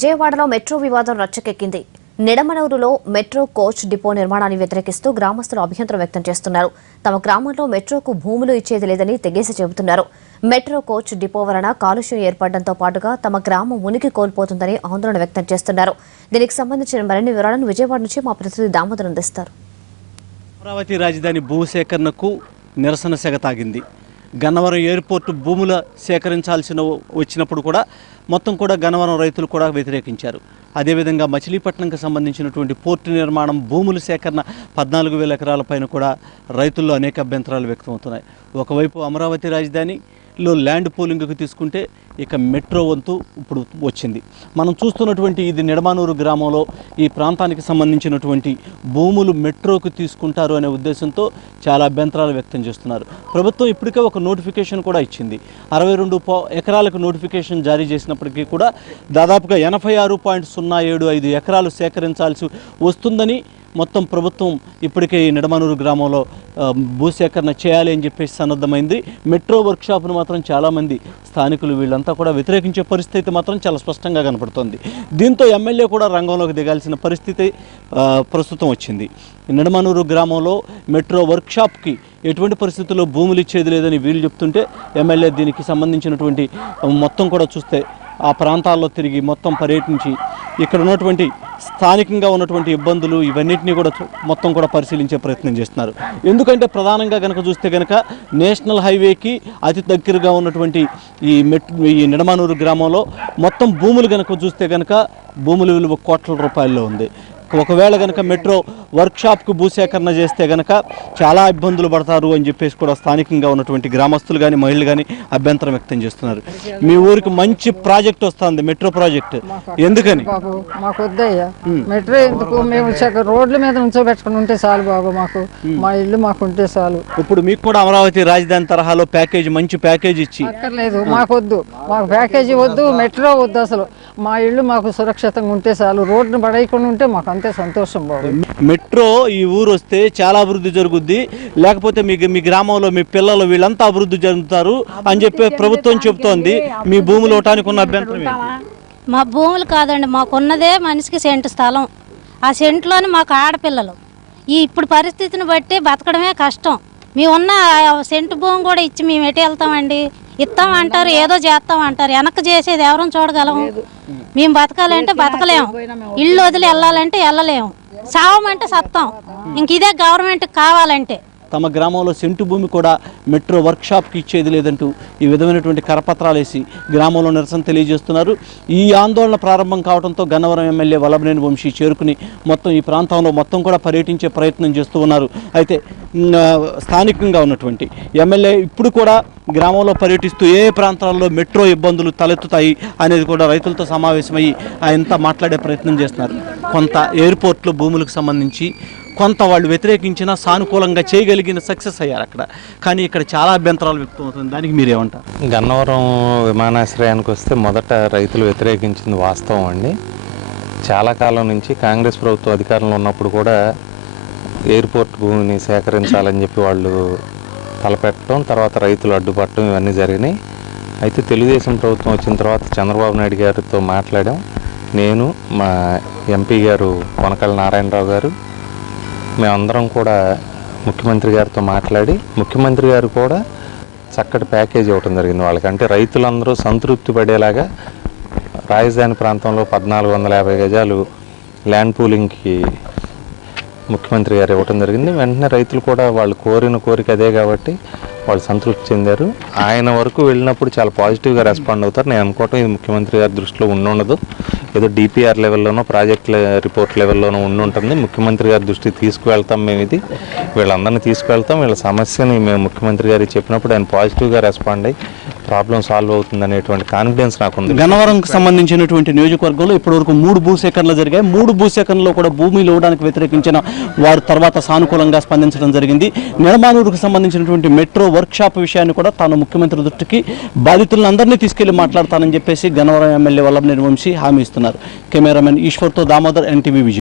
విజయవాడలో మెట్రో వివాదం రచ్చకెక్కింది. నిడమనూరులో metro coach depot నిర్మాణాన్ని వ్యతిరేకిస్తూ గ్రామస్తులు అభ్యంతరం వ్యక్తం చేస్తున్నారు. తమ గ్రామంలో మెట్రోకు భూములు ఇచ్చేది లేదని తెగేసి చెబుతున్నారు. మెట్రో కోచ్ డిపో వలన కాలుష్యం ఏర్పడడంతో పాటుగా తమ గ్రామం ఉనికి కోల్పోతుందని ఆందోళన వ్యక్తం చేస్తున్నారు. దీనికి సంబంధించిన మరిన్ని వివరాలను విజయవాడ నుంచి మా ప్రతినిధి దామోదర్ అందిస్తారు. అమరావతి రాజధాని భూసేకరణకు నిరసన సెగతాగింది. గన్నవరం ఎయిర్పోర్టు భూముల సేకరించాల్సిన వచ్చినప్పుడు కూడా మొత్తం కూడా గన్నవరం రైతులు కూడా వ్యతిరేకించారు. అదేవిధంగా మచిలీపట్నంకి సంబంధించినటువంటి పోర్టు నిర్మాణం భూముల సేకరణ 14,000 ఎకరాల పైన కూడా రైతుల్లో అనేక అభ్యంతరాలు వ్యక్తమవుతున్నాయి. ఒకవైపు అమరావతి రాజధానిలో ల్యాండ్ పూలింగ్కి తీసుకుంటే ఇక మెట్రో వంతు ఇప్పుడు వచ్చింది. మనం చూస్తున్నటువంటి ఇది నిడమనూరు గ్రామంలో ఈ ప్రాంతానికి సంబంధించినటువంటి భూములు మెట్రోకు తీసుకుంటారు అనే ఉద్దేశంతో చాలా అభ్యంతరాలు వ్యక్తం చేస్తున్నారు. ప్రభుత్వం ఇప్పటికే ఒక నోటిఫికేషన్ కూడా ఇచ్చింది. 62 ఎకరాలకు నోటిఫికేషన్ జారీ చేసినప్పటికీ కూడా దాదాపుగా 86.075 ఎకరాలు సేకరించాల్సి వస్తుందని మొత్తం ప్రభుత్వం ఇప్పటికే ఈ నిడమనూరు గ్రామంలో భూసేకరణ చేయాలి అని చెప్పేసి సన్నద్ధమైంది. మెట్రో వర్క్షాప్ను మాత్రం చాలామంది స్థానికులు వీళ్ళంతా కూడా వ్యతిరేకించే పరిస్థితి మాత్రం చాలా స్పష్టంగా కనపడుతోంది. దీంతో ఎమ్మెల్యే కూడా రంగంలోకి దిగాల్సిన పరిస్థితి ప్రస్తుతం వచ్చింది. నిడమనూరు గ్రామంలో మెట్రో వర్క్షాప్కి ఎటువంటి పరిస్థితుల్లో భూములు ఇచ్చేది లేదని వీళ్ళు చెప్తుంటే ఎమ్మెల్యే దీనికి సంబంధించినటువంటి మొత్తం కూడా చూస్తే ఆ ప్రాంతాల్లో తిరిగి మొత్తం పర్యటించి ఇక్కడ ఉన్నటువంటి స్థానికంగా ఉన్నటువంటి ఇబ్బందులు ఇవన్నిటినీ కూడా మొత్తం కూడా పరిశీలించే ప్రయత్నం చేస్తున్నారు. ఎందుకంటే ప్రధానంగా కనుక చూస్తే కనుక నేషనల్ హైవేకి అతి దగ్గరగా ఉన్నటువంటి ఈ నిడమనూరు గ్రామంలో మొత్తం భూములు కనుక చూస్తే కనుక భూముల విలువ కోట్ల రూపాయల్లో ఉంది. ఒకవేళ కనుక మెట్రో వర్క్షాప్కు భూసేకరణ చేస్తే కనుక చాలా ఇబ్బందులు పడతారు అని చెప్పేసి కూడా స్థానికంగా ఉన్నటువంటి గ్రామస్తులు కానీ మహిళలు కానీ అభ్యంతరం వ్యక్తం చేస్తున్నారు. మీ ఊరికి మంచి ప్రాజెక్ట్ వస్తుంది, మెట్రో ప్రాజెక్ట్, ఎందుకని? మాకు వద్దయ్యా మెట్రో ఎందుకు, మేము రోడ్ల మీద ఉంచోబెట్టుకుని ఉంటే చాలు బాబు, మాకు మా ఇల్లు మాకు ఉంటే చాలు. ఇప్పుడు మీకు కూడా అమరావతి రాజధాని తరహాలో ప్యాకేజ్, మంచి ప్యాకేజ్ ఇచ్చి అక్కర్లేదు, మాకు వద్దు, మాకు ప్యాకేజీ వద్దు, మెట్రో వద్దు, అసలు మా ఇల్లు మాకు సురక్షితంగా ఉంటే చాలు, రోడ్డును పడేయకుండా ఉంటే మాకు అంతే సంతోషం బాబు. మెట్రో ఈ ఊరు వస్తే చాలా అభివృద్ధి జరుగుద్ది, లేకపోతే మీ గ్రామంలో మీ పిల్లలు వీళ్ళంతా అభివృద్ధి జరుగుతారు అని చెప్పి ప్రభుత్వం చెబుతోంది. మీ భూములు ఇవ్వటానికి ఉన్న అభ్యంతరం? మా భూములు కాదండి, మాకున్నదే మనిషికి సెంటు స్థలం. ఆ సెంట్లోనే మాకు ఆడపిల్లలు. ఇప్పుడు పరిస్థితిని బట్టి బతకడమే కష్టం. మేమున్న సెంటు భూమి కూడా ఇచ్చి మేము ఎటు వెళ్తామండి? ఇస్తామంటారు, ఏదో చేస్తామంటారు, వెనక్కి చేసేది ఎవరని చూడగలము? మేము బతకాలంటే బతకలేము, ఇల్లు వదిలి వెళ్ళాలంటే వెళ్ళలేము, సావమంటే సత్తాం. ఇంక ఇదే గవర్నమెంట్కి కావాలంటే. తమ గ్రామంలో సెంటు భూమి కూడా మెట్రో వర్క్షాప్కి ఇచ్చేది లేదంటూ ఈ విధమైనటువంటి కరపత్రాలు వేసి గ్రామంలో నిరసన తెలియజేస్తున్నారు. ఈ ఆందోళన ప్రారంభం కావడంతో గన్నవరం ఎమ్మెల్యే వల్లభనేని వంశీ చేరుకుని మొత్తం ఈ ప్రాంతంలో మొత్తం కూడా పర్యటించే ప్రయత్నం చేస్తూ ఉన్నారు. అయితే స్థానికంగా ఉన్నటువంటి ఎమ్మెల్యే ఇప్పుడు కూడా గ్రామంలో పర్యటిస్తూ ఏ ప్రాంతాల్లో మెట్రో ఇబ్బందులు తలెత్తుతాయి అనేది కూడా రైతులతో సమావేశమయ్యి ఆయనంతా మాట్లాడే ప్రయత్నం చేస్తున్నారు. కొంత ఎయిర్పోర్ట్లో భూములకు సంబంధించి కొంత వాళ్ళు వ్యతిరేకించినా సానుకూలంగా చేయగలిగిన సక్సెస్ అయ్యారు అక్కడ. కానీ ఇక్కడ చాలా అభ్యంతరాలు వ్యక్తమవుతుంది. దానికి మీరేమంటారు? గన్నవరం విమానాశ్రయానికి వస్తే మొదట రైతులు వ్యతిరేకించింది వాస్తవం అండి. చాలా కాలం నుంచి కాంగ్రెస్ ప్రభుత్వం అధికారంలో ఉన్నప్పుడు కూడా ఎయిర్పోర్ట్ భూమిని సేకరించాలని చెప్పి వాళ్ళు తలపెట్టడం, తర్వాత రైతులు అడ్డుపట్టడం ఇవన్నీ జరిగినాయి. అయితే తెలుగుదేశం ప్రభుత్వం వచ్చిన తర్వాత చంద్రబాబు నాయుడు గారితో మాట్లాడాం. నేను, మా ఎంపీ గారు కొనకళ్ళ నారాయణరావు గారు, మేమందరం కూడా ముఖ్యమంత్రి గారితో మాట్లాడి ముఖ్యమంత్రి గారు కూడా చక్కటి ప్యాకేజ్ ఇవ్వడం జరిగింది వాళ్ళకి. అంటే రైతులందరూ సంతృప్తి పడేలాగా రాజధాని ప్రాంతంలో 1450 గజాలు ల్యాండ్ పూలింగ్కి ముఖ్యమంత్రి గారు ఇవ్వటం జరిగింది. వెంటనే రైతులు కూడా వాళ్ళు కోరిన కోరిక అదే కాబట్టి వాళ్ళు సంతృప్తి చెందారు. ఆయన వరకు వెళ్ళినప్పుడు చాలా పాజిటివ్గా రెస్పాండ్ అవుతారు. నేను అనుకోవటం ఇది ముఖ్యమంత్రి గారి దృష్టిలో ఉండదు, ఏదో డిపిఆర్ లెవెల్లోనో ప్రాజెక్ట్ రిపోర్ట్ లెవెల్లోనో ఉంటుంది. ముఖ్యమంత్రి గారి దృష్టికి తీసుకువెళ్తాం మేము, ఇది వీళ్ళందరినీ తీసుకువెళ్తాం, వీళ్ళ సమస్యని మేము ముఖ్యమంత్రి గారికి చెప్పినప్పుడు ఆయన పాజిటివ్గా రెస్పాండ్ అయ్యి ప్రాబ్లం సాల్వ్ అవుతుంది అనేటువంటి కాన్ఫిడెన్స్ నాకు ఉంది. గన్నవరంకు సంబంధించినటువంటి నియోజకవర్గంలో ఇప్పటివరకు 3 భూసేకరణలు జరిగాయి. 3 భూసేకరణలో కూడా భూమిలు ఇవ్వడానికి వ్యతిరేకించిన వారు తర్వాత సానుకూలంగా స్పందించడం జరిగింది. నిడమనూరుకు సంబంధించినటువంటి మెట్రో వర్క్షాప్ విషయాన్ని కూడా తాను ముఖ్యమంత్రి దృష్టికి బాధితులందరినీ తీసుకెళ్లి మాట్లాడతానని చెప్పేసి గన్నవరం ఎమ్మెల్యే వల్లభనేని వంశీ హామీ ఇస్తున్నారు. కెమెరామెన్ ఈశ్వర్తో దామోదర్, NTV విజయవాడ.